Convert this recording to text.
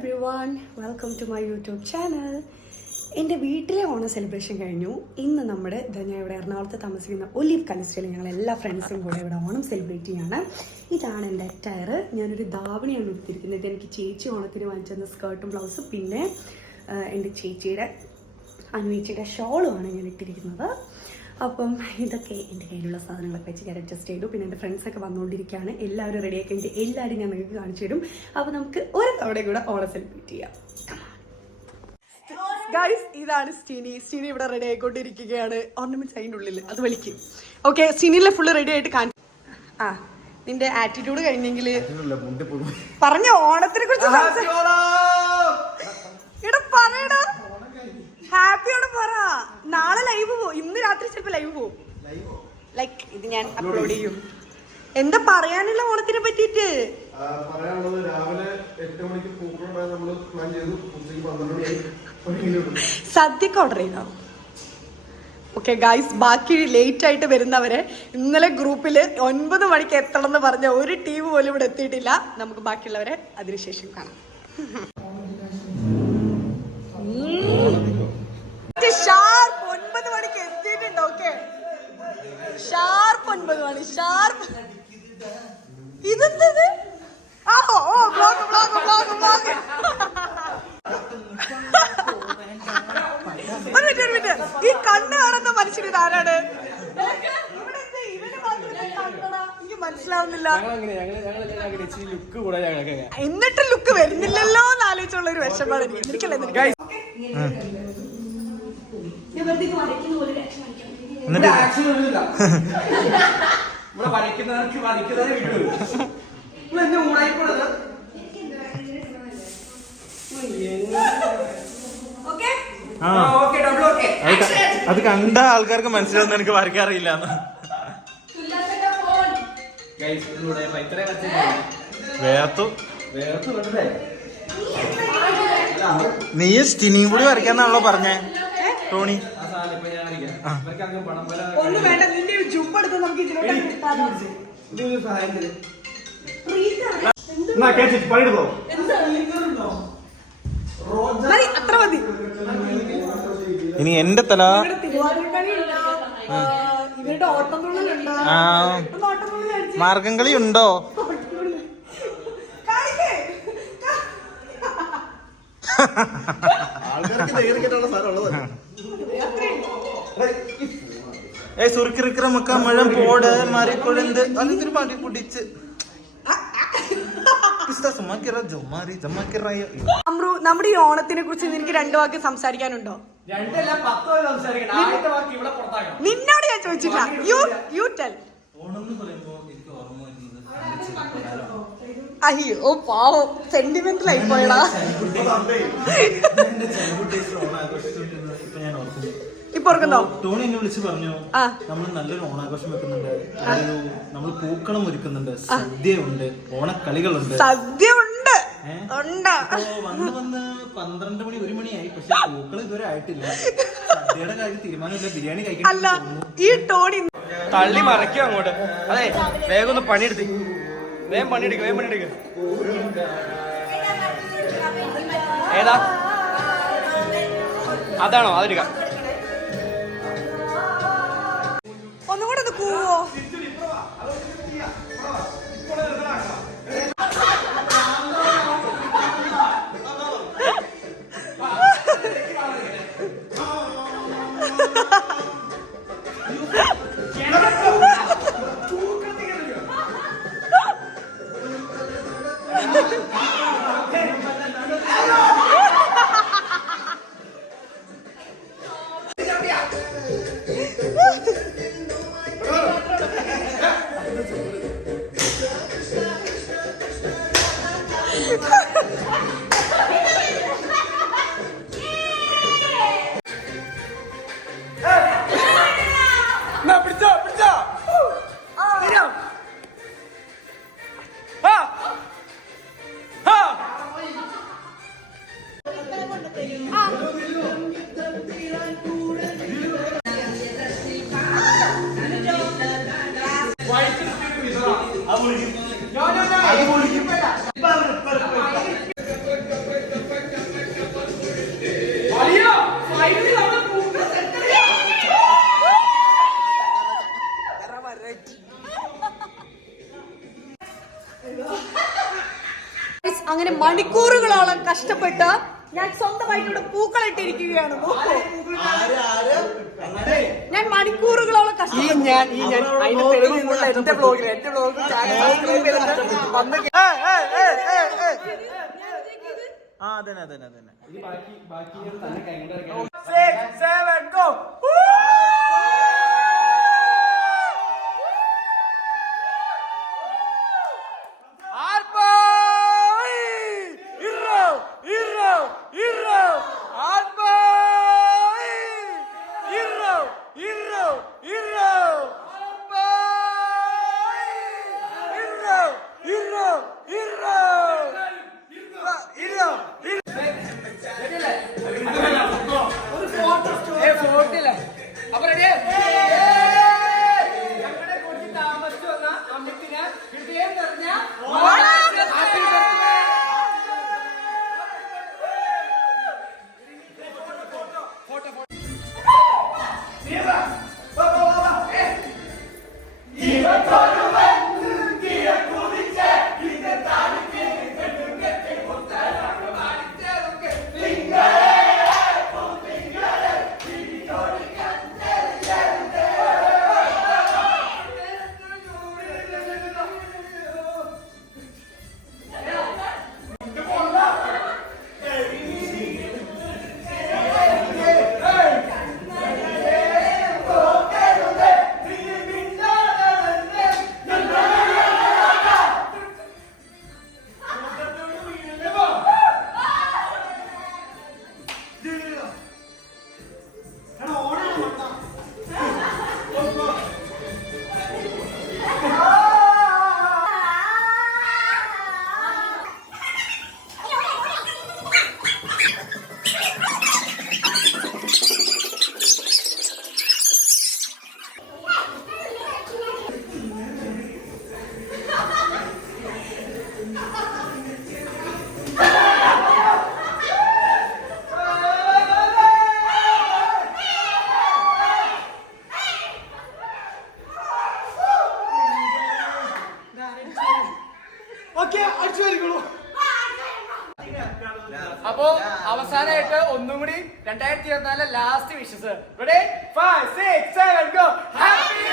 everyone, welcome to my YouTube channel. എൻ്റെ വീട്ടിലെ ഓണ സെലിബ്രേഷൻ കഴിഞ്ഞു. ഇന്ന് നമ്മുടെ ഞാൻ ഇവിടെ എറണാകുളത്ത് താമസിക്കുന്ന ഒലിവ് കലിസ്റ്ററിൽ ഞങ്ങൾ എല്ലാ ഫ്രണ്ട്സും കൂടെ ഇവിടെ ഓണം സെലിബ്രേറ്റ് ചെയ്യാണ്. ഇതാണ് എൻ്റെ അറ്റയർ. ഞാനൊരു ധാവണിയാണ് എടുത്തിരിക്കുന്നത്. ഇത് എനിക്ക് ചേച്ചി ഓണത്തിന് വാങ്ങിച്ചിരുന്ന സ്കേർട്ടും ബ്ലൗസും പിന്നെ എൻ്റെ ചേച്ചിയുടെ അനുവേച്ചിയുടെ ഷോളുമാണ് ഞാൻ ഇട്ടിരിക്കുന്നത്. അപ്പം ഇതൊക്കെ എൻ്റെ കയ്യിലുള്ള സാധനങ്ങളൊക്കെ വെച്ച് ഞാൻ അഡ്ജസ്റ്റ് ചെയ്തു. പിന്നെ എൻ്റെ ഫ്രണ്ട്സൊക്കെ വന്നുകൊണ്ടിരിക്കുകയാണ്. എല്ലാവരും റെഡിയാക്കി കഴിഞ്ഞിട്ട് എല്ലാവരും ഞാൻ നിങ്ങൾക്ക് കാണിച്ചു തരും. അപ്പോൾ നമുക്ക് ഒരു തവണ കൂടെ ഓണം സെലിബ്രേറ്റ് ചെയ്യാം. ഗൈസ്, ഇതാണ് സ്റ്റീനി. സ്റ്റീനി ഇവിടെ റെഡി ആയിക്കൊണ്ടിരിക്കുകയാണ്. ഓർണമെന്റ്സ് അതിൻ്റെ ഉള്ളിൽ അത് വലിക്കും. ഓക്കെ, സ്റ്റീനിലെ ഫുള്ള് റെഡി ആയിട്ട് കാണിക്കും. ആ, നിന്റെ ആറ്റിറ്റ്യൂഡ് കഴിഞ്ഞെങ്കിൽ പറഞ്ഞ ഓണത്തിനെ കുറിച്ച് പറയടാ. ഹാപ്പിയോടെ പറ. നാളെ ലൈവ് പോകും. ഇന്ന് രാത്രി ചിലപ്പോ ലൈവ് പോകും. ലൈക്ക് ഇത് ഞാൻ അപ്ലോഡ് ചെയ്യും. എന്താ പറയാനുള്ള ഓണത്തിനെ പറ്റിട്ട്? പറയാനുള്ളത് രാവിലെ 8 മണിക്ക് പൂക്കളുണ്ടായി നമ്മൾ പ്ലാൻ ചെയ്തു. ഉച്ചയ്ക്ക് 12 മണിയായി സദ്യക്ക് ഓർഡർ ചെയ്തോ? ഓക്കെ ഗൈസ്, ബാക്കി ലേറ്റ് ആയിട്ട് വരുന്നവരെ ഇന്നലെ ഗ്രൂപ്പിൽ 9 മണിക്ക് എത്തണം എന്ന് പറഞ്ഞ ഒരു ടീം പോലും ഇവിടെ എത്തിയിട്ടില്ല. നമുക്ക് ബാക്കിയുള്ളവരെ അതിനുശേഷം കാണാം. ഷാർപ്പ് 9 മണിക്ക് എത്തിയിട്ടുണ്ട്. ഓക്കെ, ഷാർപ്പ് 9 മണി. ഷാർപ്പ് ഇതെന്തത്? ഓ ബ്ലോഗ് ബ്ലോഗ് ബ്ലോഗ് ബ്ലോഗ്. ഒരു മിനിറ്റ്, ഈ കണ്ണ് കാണുന്ന മനുഷ്യൻ ഇതാരാണ്? എനിക്ക് മനസ്സിലാവുന്നില്ല. എന്നിട്ട് ലുക്ക് വരുന്നില്ലല്ലോ എന്ന് ആലോചിച്ചുള്ള ഒരു വിഷമാണ് എനിക്കല്ലേ. അത് കണ്ട ആൾക്കാർക്ക് മനസ്സിലാവുന്ന എനിക്ക് വരയ്ക്കാറില്ല. നീ സ്റ്റിനിങ് കൂടി വരയ്ക്കാന്നാണല്ലോ പറഞ്ഞേ ടോണി. ഒന്നും വേണ്ട, നിന്റെ ജുബെടുത്ത് നമുക്ക് ഇതിലോട്ട് അത്ര മതി. ഇനി എന്റെ തല ഇവരുടെ ഓട്ടംതുള്ളലുണ്ട്. മാർഗം കളി ഉണ്ടോ? സുറുക്കിറിക്കിற മക്ക മഴം പോട് മാറിക്കൊഴുந்து അതിന് പാടി പിടിച്ച് നമ്മുടെ ഈ ഓണത്തിനെ കുറിച്ച് എനിക്ക് 2 വാക്ക് സംസാരിക്കാനുണ്ടോ? നിന്നോട് ഞാൻ ചോദിച്ചില്ല. You tell. അയ്യോ പാവം, സെന്റിമെന്റൽ ആയി പോയടാ. ഇപ്പൊ ഓർക്കുന്നോ? ടോണി എന്നെ വിളിച്ച് പറഞ്ഞു നമ്മൾ നല്ലൊരു ഓണാഘോഷം വെക്കുന്നുണ്ട്, നമ്മൾ പൂക്കളം ഒരുക്കുന്നുണ്ട്, സദ്യ ഉണ്ട്, ഓണക്കളികളുണ്ട്. സദ്യ ഉണ്ട് വന്ന് 12 മണി 1 മണിയായി. പക്ഷെ പൂക്കളം ഇതുവരെ ആയിട്ടില്ല. സദ്യയുടെ കാര്യം തീരുമാനമില്ല. ബിരിയാണി കഴിക്കാൻ ഈ ടോണി തള്ളി മറയ്ക്കും അങ്ങോട്ട്. അതെ, വേഗം ഒന്ന് പണിയെടുത്ത് വേഗം പണിയെടുക്ക. ഏതാ? അതാണോ? അതെടുക്കാം. ഒന്നുകൂടെ ഒന്ന് കൂവോ? മണിക്കൂറുകളോളം കഷ്ടപ്പെട്ട് ഞാൻ സ്വന്തമായിട്ട് ഇവിടെ പൂക്കളിട്ടിരിക്കുകയാണ്. നോക്കൂ, ഞാൻ മണിക്കൂറുകളോളം കഷ്ടപ്പെട്ടു. അതന്നെ അതന്നെ അതന്നെ. അപ്പോ അവസാനമായിട്ട് ഒന്നും കൂടി 2024 last wishes. Ready 5 6 7 go. Happy